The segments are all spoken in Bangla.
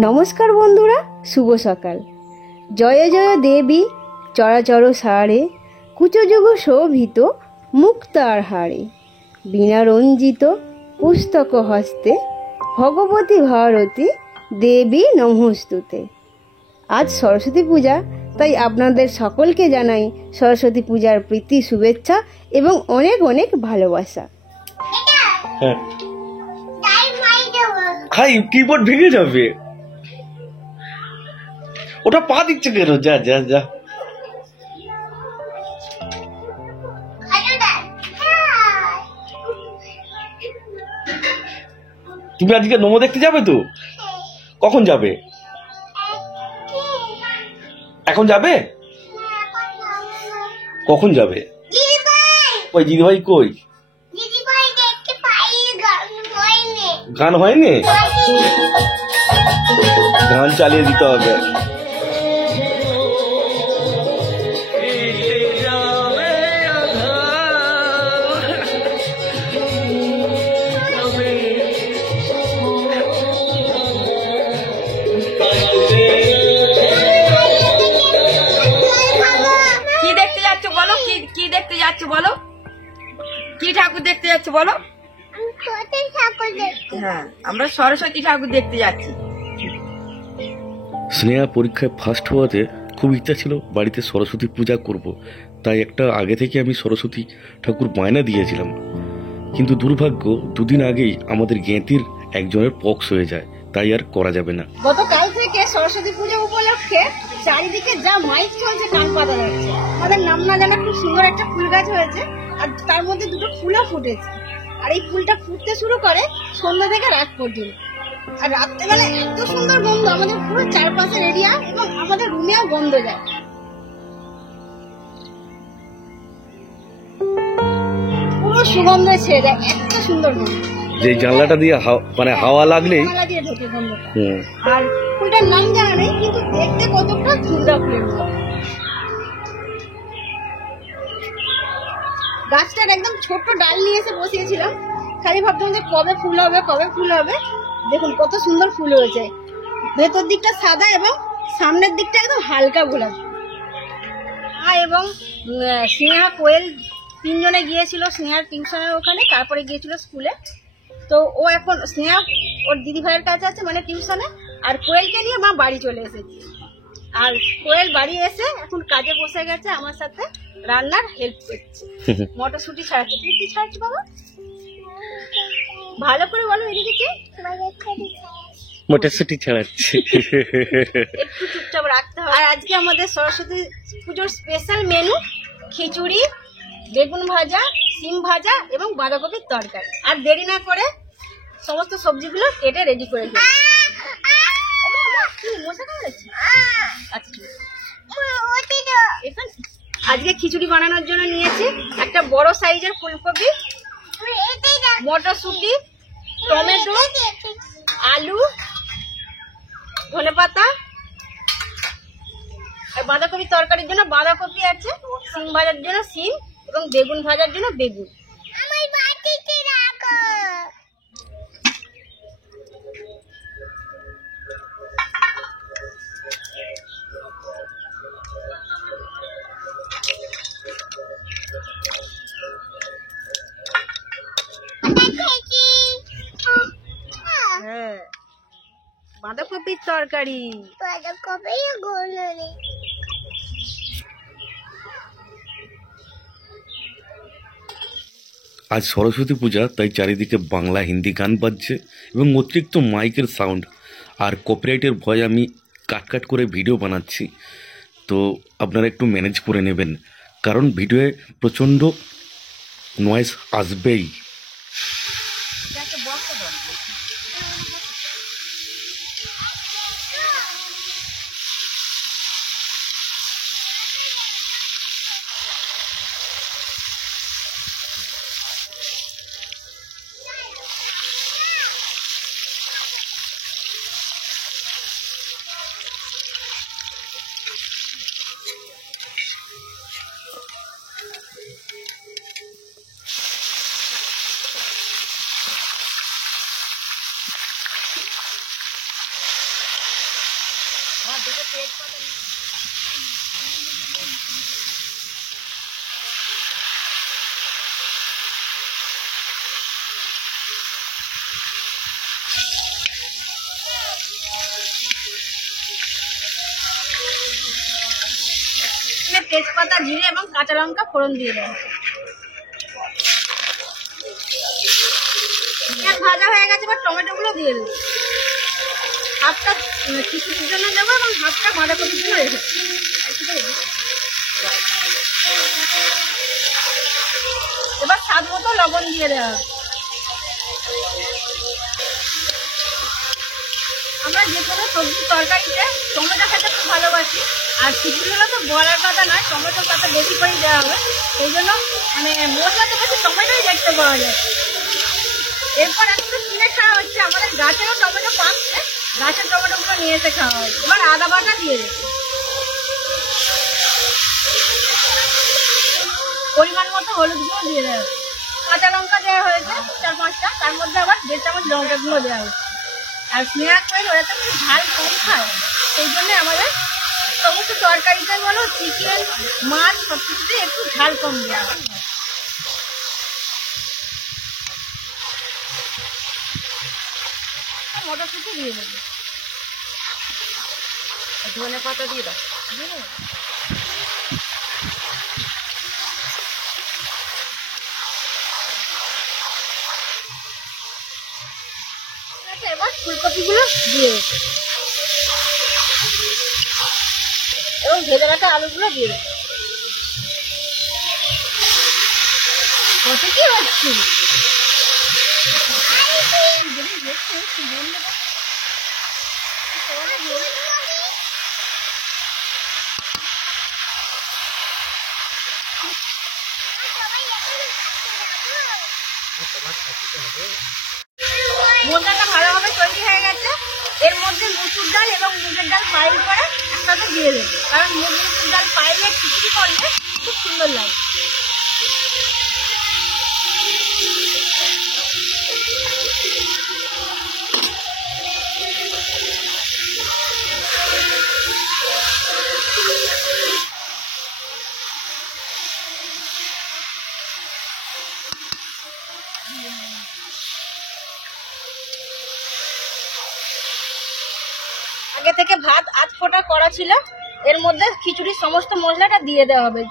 নমস্কার বন্ধুরা, শুভ সকাল। জয় জয় দেবী চরাচর সারে, কুচযুগ শোভিত মুক্তার হারে, বীণা রঞ্জিত পুস্তক হস্তে, ভগবতী ভারতী দেবী নমস্তুতে। আজ সরস্বতী পূজা, তাই আপনাদের সকলকে জানাই সরস্বতী পূজার প্রীতি শুভেচ্ছা এবং অনেক অনেক ভালোবাসা। কিবোর্ড ভেঙে যাবে, ওটা পা দিচ্ছে কেন? যা যা যা। তুমি আজকে নোমো দেখতে যাবে তো? কখন যাবে? এখন যাবে? কখন যাবে? ওই দিদিভাই কই? গান হয়নি? গান চালিয়ে দিতে হবে। বলো, কি ঠাকুর দেখতে যাচ্ছ বলো? হ্যাঁ, আমরা সরস্বতী ঠাকুর দেখতে যাচ্ছি। স্নেহা পরীক্ষায় ফার্স্ট হওয়াতে খুব ইচ্ছা ছিল বাড়িতে সরস্বতী পূজা করব, তাই একটা আগে থেকে আমি সরস্বতী ঠাকুর বায়না দিয়েছিলাম। কিন্তু দুর্ভাগ্য, দুদিন আগেই আমাদের জ্ঞাতির একজনের পক্স হয়ে যায়, তাই আর করা যাবে না। গতকাল থেকে সরস্বতী পূজা উপলক্ষে চারিদিকে যা মাইক চলছে কান পাতা যাচ্ছে। আমাদের নাম না জানা খুব সুন্দর একটা ফুল গাছ হয়েছে, আর তার মধ্যে দুটো ফুলও ফুটেছে। আর এই ফুলটা ফুটতে শুরু করে সন্ধ্যা থেকে রাত পর্যন্ত। আর রাত্রেবেলা এত সুন্দর গন্ধ, আমাদের পুরো চারপাশের এরিয়া এবং আমাদের রুমেও গন্ধ যায়। পুরো সুগন্ধে ছেয়ে যায়, এত সুন্দর গন্ধ। যে জানলাটা দিয়ে মানে হাওয়া লাগলেই ঢোকে গন্ধটা। আর ফুলটার নাম জানা নেই, কিন্তু দেখতে কতটা সুন্দর ফুলের মতো। গাছটার একদম ছোট্ট ডাল নিয়ে এসে বসিয়েছিলাম, খালি ভাবতাম যে কবে ফুল হবে কবে ফুল হবে। দেখুন কত সুন্দর ফুল হয়েছে। ভেতর দিকটা সাদা এবং সামনের দিকটা একদম হালকা গোলাপি। এবং স্নেহা কোয়েল তিনজনে গিয়েছিল স্নেহার টিউশনের ওখানে, তারপরে গিয়েছিল স্কুলে। তো ও এখন স্নেহা ওর দিদি ভাইয়ের কাছে আছে, মানে টিউশনে। আর কোয়েলকে নিয়ে মা বাড়ি চলে এসেছে। আর কোয়েল বাড়ি এসে এখন কাজে বসে গেছে, আমার সাথে রান্নার হেল্প করছে। মটরশুটি ছাড়াচ্ছে। তুই কি ছাড়াচ্ছি বাবা? ভালো করে বলো, এদিকে মটরশুটি ছাড়াচ্ছে। একটু চুপচাপ রাখতে হবে। আর আজকে আমাদের সরস্বতী পুজোর স্পেশাল মেনু খিচুড়ি, বেগুন ভাজা, সিম ভাজা এবং বাঁধাকপির তরকারি। আর দেরি না করে সমস্ত সবজিগুলো কেটে রেডি করে দিই। আজকে খিচুড়ি বানানোর জন্য নিয়েছি একটা বড় সাইজের ফুলকপি, মটরশুঁটি, টমেটো, আলু, ধনেপাতা। আর বাঁধাকপি তরকারির জন্য বাঁধাকপি আছে, সিম ভাজার জন্য সিম এবং বেগুন ভাজার জন্য বেগুন। হ্যাঁ, বাঁধাকপির তরকারি। আজ সরস্বতী পূজা, তাই চারিদিকে বাংলা হিন্দি গান বাজছে এবং অতিরিক্ত মাইকের সাউন্ড আর কপিরাইটের ভয়ে আমি কাট করে ভিডিও বানাচ্ছি। তো আপনারা একটু ম্যানেজ করে নেবেন, কারণ ভিডিওয়ে প্রচণ্ড নয়েজ আসবেই। দুটো তেজপাতা তেজপাতা জিরে এবং কাঁচা লঙ্কা ফোড়ন দিয়ে দেবো। ভাজা হয়ে গেছে, এবার টমেটো গুলো দিয়ে দেবো। হাফটা কিছুর জন্য দেবো এবং হাফটা বাঁধাকপির জন্য রেখেছি। এবার স্বাদ মতো লবণ দিয়ে দেওয়া হবে। আমরা যে কোনো সবজি তরকারিতে টমেটো খেতে খুব ভালোবাসি, আর খিচুড়িগুলো তো বলার কথা নয়, টমেটো পাতা বেশি করে দেওয়া হয়, সেই জন্য মানে মশলাতে বেশি টমেটোই দেখতে পাওয়া যায়। এরপর একটু কিনে খাওয়া হচ্ছে, আমাদের গাছেরও টমেটো পাচ্ছে, গাছের টমেটোগুলো নিয়ে এসে খাওয়া হয়। এবার আদা বাটা দিয়ে দেবে, পরিমাণ মতো হলুদ গুঁড়ো দিয়ে দেওয়া হবে, কাঁচা লঙ্কা দেওয়া হয়েছে 4-5টা, তার মধ্যে আবার 1.5 চামচ লঙ্কা গুঁড়ো দেওয়া হয়েছে। আর স্নেহা কোয়েল ওরা তো একটু ঝাল কম খায়, সেই জন্য আমাদের সমস্ত তরকারিতে বলো, চিকেন মাছ সব কিছুতে একটু ঝাল কম দেওয়া হয়। মটরশুঁটি দিয়ে দেবো, ধনে পাতা দিয়ে দাও। এবার ফুলকপিগুলো দিয়ে দেবো এবং ভেজে রাখা আলুগুলো দিয়ে দেবো। কত কি হচ্ছে মশলাটা ভালোভাবে তৈরি হয়ে গেছে। এর মধ্যে মুসুর ডাল এবং মুগের ডাল পাইল করে একসাথে দিয়ে দেবে, কারণ মুসুর ডাল পাইলে খিচুড়ি করলে খুব সুন্দর লাগে। আগে থেকে ভাত আধ ফোঁটা করা ছিল, এর মধ্যে খিচুড়ির সমস্ত মশলাটা দিয়ে দেওয়া হবে।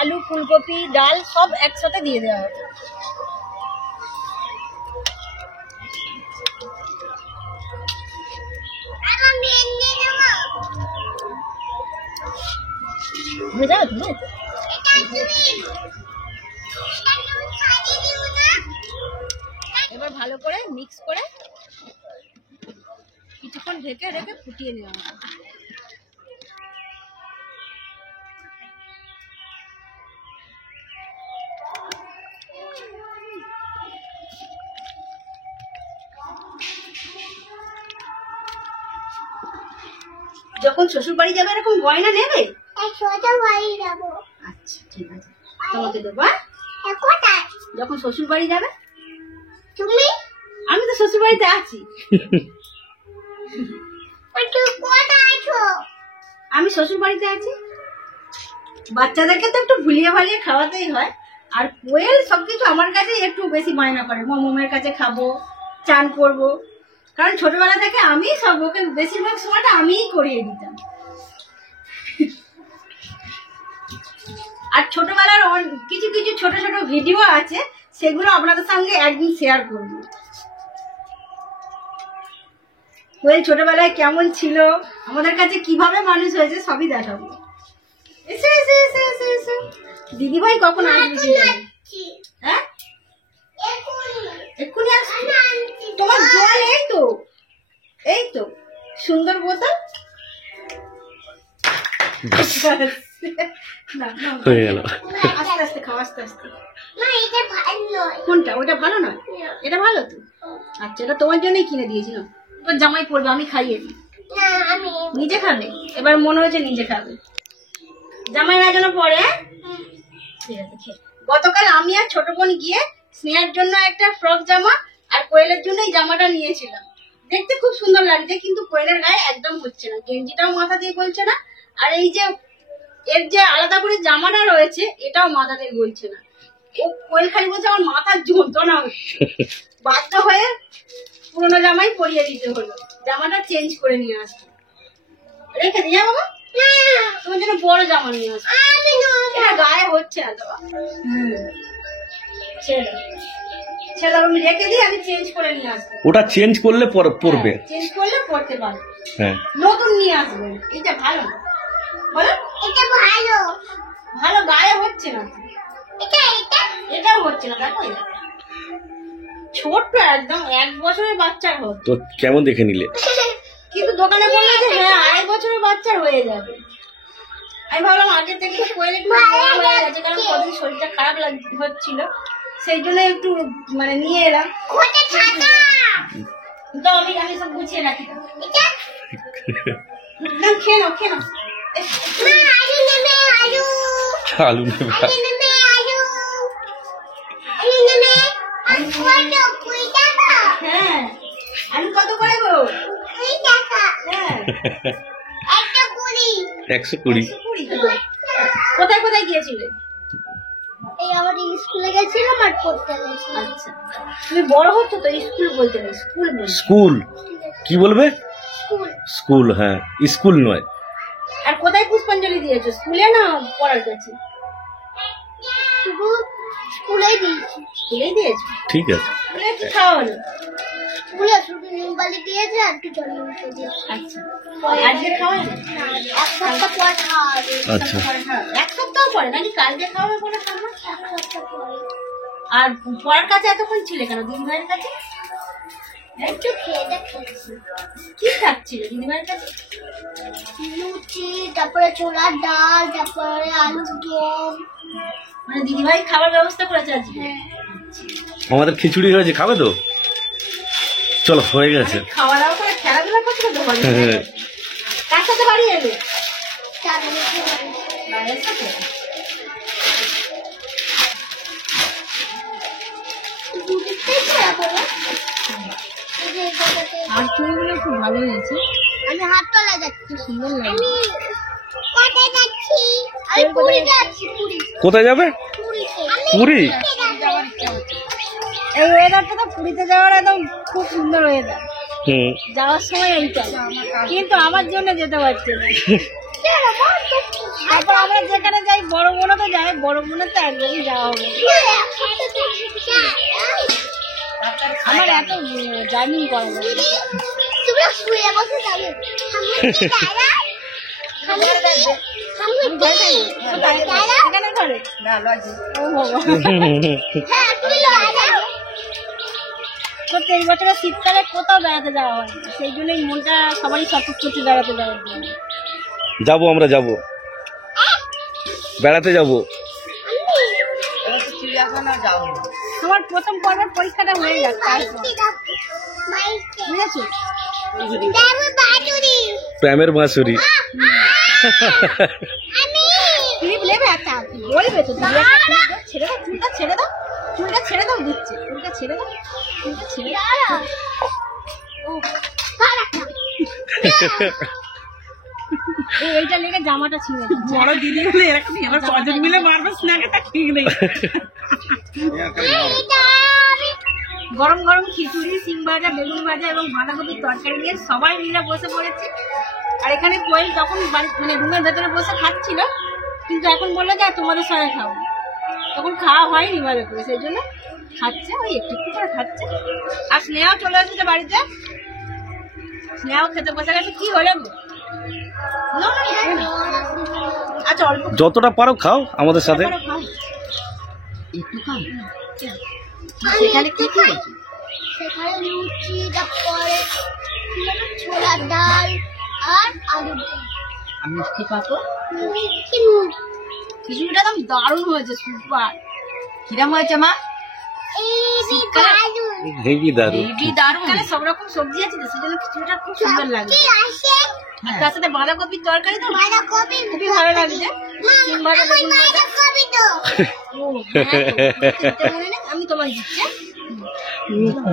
আলু, ফুলকপি, ডাল সব একসাথে দিয়ে দেওয়া হবে। এবার ভালো করে মিক্স করে কিছুক্ষণ ঢেকে রেখে ফুটিয়ে নেওয়া হবে। যখন শ্বশুর বাড়ি যাবে এরকম গয়না নেবে? আচ্ছা ঠিক আছে, তোমাকে দেবো। যখন শ্বশুর বাড়ি যাবে তুমি? আমি তো শ্বশুর বাড়িতে আছি। আমি শ্বশুর বাড়িতে আছি। বাচ্চাদেরকে তো একটু ভুলিয়ে ভালিয়ে খাওয়াতেই হয়, আর কোয়েল সবকিছু আমার কাছে একটু বেশি বায়না করে, মমের কাছে খাবো, চান করবো, কারণ ছোটবেলা থেকে আমি সব ওকে বেশিরভাগ সময়টা আমিই করিয়ে দিতাম। আর ছোটবেলার কিছু কিছু ছোট ছোট ভিডিও আছে, সেগুলো আপনাদের সঙ্গে একদিন শেয়ার করব। কোয়েল ছোটবেলায় কেমন ছিল, আমাদের কাছে কিভাবে মানুষ হয়েছে, সবই দেখাবো। এসে এসে এসে এসে এসে দিদি ভাই কখন আসবে? হ্যাঁ এক্ষুনি আসবে। তোমার জল এই তো, এই তো সুন্দর বোতল। হয়ে গেল। আস্তে আস্তে খাও, আস্তে আস্তে। কোনটা? ওটা ভালো নয়, এটা ভালো তো। আচ্ছা, এটা তোমার জন্যই কিনে দিয়েছিলাম, তোর জামাই পড়বে, আমি খাইয়ে দিই। নিজে খাবে? এবার মনে হচ্ছে নিজে খাবে। জামাই না যেন পরে। ঠিক আছে। গতকাল আমি আর ছোট বোন গিয়ে স্নেহার জন্য একটা ফ্রক জামা আর কোয়েলের জন্য এই জামাটা নিয়েছিলাম। দেখতে খুব সুন্দর লাগছে, কিন্তু কোয়েলের গায়ে একদম হচ্ছে না, গেঞ্জিটাও মাথা দিয়ে বলছে না, আর এই যে এর যে আলাদা করে জামাটা রয়েছে এটাও মাথা দিয়ে বলছে না। ও কোয়েল খালি বলছে আমার মাথার যন্ত্রণা হচ্ছে। বাধ্য হয়ে পুরোনো জামাই পরিয়ে দিতে হলো, জামাটা চেঞ্জ করে নিয়ে আসতে। রেখে দিয়ে বাবা, তোমার জন্য বড় জামা নিয়ে আসতে, এটা গায়ে হচ্ছে না তো। ছেড়ে দাও, আমি রেখে দিই, আমি চেঞ্জ করে নিয়ে আসবো। ওটা চেঞ্জ করলে পরবে। চেঞ্জ করলে পড়তে পারবে, হ্যাঁ নতুন নিয়ে আসবেন। এটা ভালো বলো, এটা ভালো, ভালো গায়ে হচ্ছে না, এটাও হচ্ছে না। দেখো ছোট্ট একদম 1 বছরের বাচ্চার হতো, তো কেমন দেখে নিলে? কিন্তু দোকানে বললো যে হ্যাঁ 2.5 বছরের বাচ্চার হয়ে যাবে। আমি ভাবলাম আগে থেকে কোয়েল একটু বড় হয়ে গেছে, কারণ কদিন শরীরটা খারাপ হচ্ছিল, সেই জন্য একটু মানে নিয়ে এলাম। তো আমি সব গুছিয়ে রাখি, খেয়ে নাও খেয়ে নাও। আলু নেবে। হ্যাঁ আলু কত করে গো? হ্যাঁ 120। কোথায় কোথায় গিয়েছিলে? এই আমাদের স্কুলে গেছিলাম আর পড়তে গেছিলাম। আচ্ছা তুমি বড় হচ্ছ তো, স্কুল বলতে নেই, স্কুল বলছো। স্কুল কি বলবে? স্কুল স্কুল, হ্যাঁ স্কুল নয়। আর কোথায় পুষ্পাঞ্জলি দিয়েছো, স্কুলে না পড়ার কাছে? শুধু স্কুলেই দিয়েছি। স্কুলেই দিয়েছো, ঠিক আছে। স্কুলে কি খাওয়া হলো? স্কুলে শুধু নিমবালি দিয়েছে আর একটু জল মিশিয়ে দিয়েছে। আচ্ছা আজকে খাওয়া হলো? এক সপ্তাহ পর খাওয়া হবে। আচ্ছা এক সপ্তাহ পরে নাকি কালকে খাওয়া হবে বলে খাওয়া? এক সপ্তাহ পরে আর পড়ার কাছে এতক্ষণ ছিলে কেন দিদিভাইয়ের কাছে? একটু খেয়ে দেখেছি। কি খাচ্ছিলে দিদিভাইয়ের কাছে? লুচি, তারপরে ছোলার ডাল, তারপরে আলুর দম। মানে দিদিভাই খাবার ব্যবস্থা করেছে আজকে? আমাদের খিচুড়ি হয়েছে, খাবে তো? চলো হয়ে গেছে। খাওয়া দাওয়া করে খেলাধুলা করছিল তো বাড়ি? হ্যাঁ। কার সাথে বাড়ি এলে? চাটনি খেয়ে ভাইয়ের সাথে? আর চুলগুলো খুব ভালো হয়েছে, আমি হাত তোলা যাচ্ছি। সুন্দর লাগে। আমি কোথায় যাচ্ছি? আমি পুরী যাচ্ছি। পুরী কোথায় যাবে? পুরীতে। পুরী? এই ওয়েদারটা তো পুরীতে যাওয়ার একদম খুব সুন্দর ওয়েদার, হুম। যাওয়ার সময় এইটা, কিন্তু আমার জন্য যেতে পারছি না। তারপর আমরা যেখানে যাই, বড় বোনও তো যাই, বড় বোনের তো একদমই যাওয়া হবে। আমার এত জার্নি করা যায় না। তুমি শুয়ে বসে যাবে। এখানে ঘরে? ও বাবা। হ্যাঁ তুমি লড়া যাও। সত্যি এই বছরে শীতকালে কোথাও বেড়াতে যাওয়া হয় না, সেই জন্যই মনটা সবারই সফর করছে বেড়াতে যাওয়ার জন্য। যাবো, আমরা যাবো, বেড়াতে যাবো। তোমার প্রথম পর্বের পরীক্ষাটা হয়ে যাক, তারপর বুঝেছো? প্রেমের বাঁশুরি। ক্লিপ নেবে একটা, বলবে তো তুমি একটা clip দাও, ছেড়ে দাও চুলটা, ছেড়ে দাও চুলটা, ছেড়ে দাও, দিচ্ছে চুলটা, ছেড়ে দাও চুলটা, ছেড়ে দাও। এইটা লেগে জামাটা ছিঁড়ে দাও। বড় দিদি হলে এরকমই, আবার কজন মিলে মারবে স্ন্যাকটা ঠিক নেই। গরম গরম খিচুড়ি, সিম ভাজা, বেগুন ভাজা এবং বাঁধাকপির তরকারি নিয়ে সবাই মিলে বসে পড়েছে। আর এখানে কোয়েল তখন মানে রুমের ভেতরে বসে খাচ্ছিল, কিন্তু এখন বললো যে তোমাদের সঙ্গে খাবো, তখন খাওয়া হয়নি ভালো করে, সেই জন্য খাচ্ছে, ওই একটু একটু করে খাচ্ছে। আর স্নেহাও চলে এসেছে বাড়িতে, স্নেহাও খেতে বসে গেছে। কি হলো গো? না, না, না, না। আচ্ছা অল্প যতটা পারো খাও আমাদের সাথে। করে খাও। একটু খাও। সেখানে কি কি হয়েছে? সেখানে লুচি, তারপরে ছোলার ডাল আর আলুর দম। আর মিষ্টি পাঁপড়। মিষ্টি মুখ। খিচুড়িটা একদম দারুণ হয়েছে, সুপার। কিরম হয়েছে মা? এই দারুন। হেভি দারুণ। হেবি দারুণ। এখানে সব রকম সবজি আছে তো, সেজন্য খিচুড়িটা খুব সুন্দর লাগে। কি আসে? আর তার সাথে বাঁধাকপির তরকারি তো বাঁধাকপি। খুবই ভালো লাগছে। সিম ভাজা, বেগুন ভাজা। বাঁধাকপি তো। ও, হ্যাঁ তো, খেতে মনে নেই, আমি তোমায় দিচ্ছি।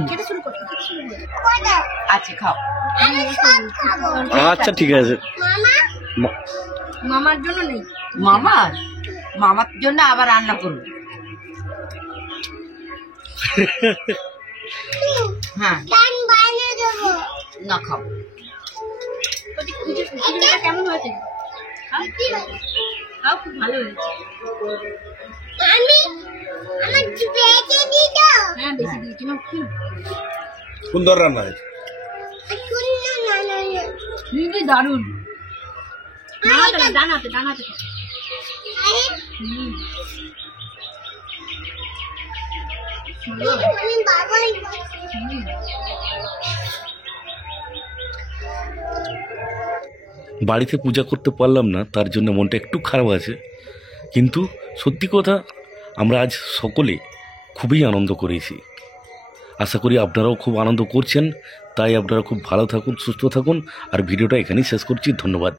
খেতে শুরু করো, খেতে শুরু করো। আচ্ছা খাও। আমি সব খাবো। আচ্ছা ঠিক আছে। মামা মামার জন্য নেই। মামার মামার জন্য আবার রান্না করবো। হ্যাঁ গান বানিয়ে দেবো। না খাও। খিচুড়িটা কেমন হয়েছে? খাও, খুব ভালো হয়েছে। আমি আমার পেটে দিত। হ্যাঁ বেশি দিয়েছি না, খুব সুন্দর রান্না হয়েছে। শুনলো না না না। খুবই দারুণ। ডানাতে ডানাতে আরে আমি বাবাই বাড়িতে পূজা করতে পারলাম না, তার জন্য মনটা একটু খারাপ আছে, কিন্তু সত্যি কথা আমরা আজ সকলে খুবই আনন্দ করেছি। আশা করি আপনারাও খুব আনন্দ করছেন। তাই আপনারা খুব ভালো থাকুন, সুস্থ থাকুন। আর ভিডিওটা এখানেই শেষ করছি। ধন্যবাদ।